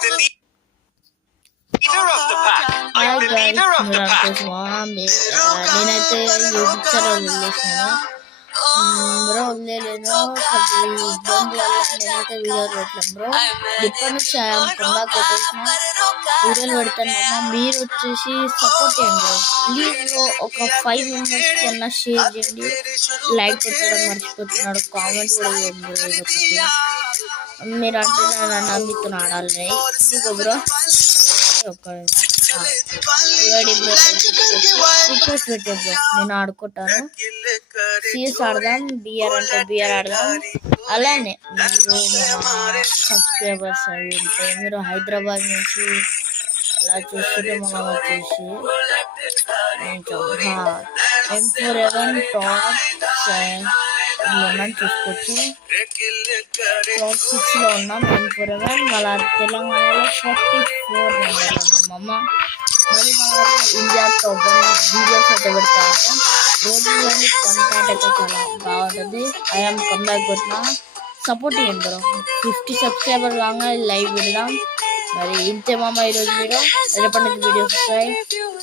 Hi guys, మీరు అనుకోవచ్చుమా నేనైతే YouTube channel వదిలేసాను. బ్రో వదిలేను కొద్ది ఇబ్బంది వల్ల నేనైతే వీడియోలు పెట్టాను బ్రో. ఇప్పటి నుంచి కంబ్యాక్ కొట్టేసిన వీడియోలు పెడతాను అమ్మ. మీరు వచ్చేసి సపోర్ట్ చేయండి బ్రో. ప్లీజ్ బ్రో, ఒక 5 మెంబర్స్ కన్నా షేర్ చేయండి. లైక్ పెట్టడం మర్చిపోతున్నాడు, కామెంట్ కూడా చేయండి బ్రో. ఇదొకటి మీరు అంటున్నారు నమ్మితో ఆడాలి ఇదిగో బ్రో. ఒక రిక్వెస్ట్ పెట్టాను బ్రో, నేను ఆడుకుంటాను. సిఎస్ ఆడదాం, బిఆర్ అంటే బిఆర్ ఆడదాం. అలానే మీరు మన సబ్స్క్రైబర్స్ అవి ఉంటే మీరు హైదరాబాద్ నుంచి అలా చూస్తుంటే మనం వచ్చేసి M4A1 టాప్ ఉన్నాం చూసుకోవచ్చు. టాప్ 6లో ఉన్నాం. M4A1 మళ్ళా తెలంగాణలో 44 నెంబర్లో ఉన్నాం అమ్మ. మరి మన ఇండియా టాప్ వీడియోస్ అయితే పెడతాము. రోజుల్లోని కంటెంట్ అయితే చాలా బాగుంటుంది. ఐఎమ్ కంబ్యాక్ కొట్టిన సపోర్ట్ చేయండి బ్రో. 50 సబ్స్క్రైబర్ కాగా లైవ్ పెడదాం. మరి ఇంతే మామ ఈరోజు వీడియో. రేపటి నుంచి వీడియోస్ వస్తాయి.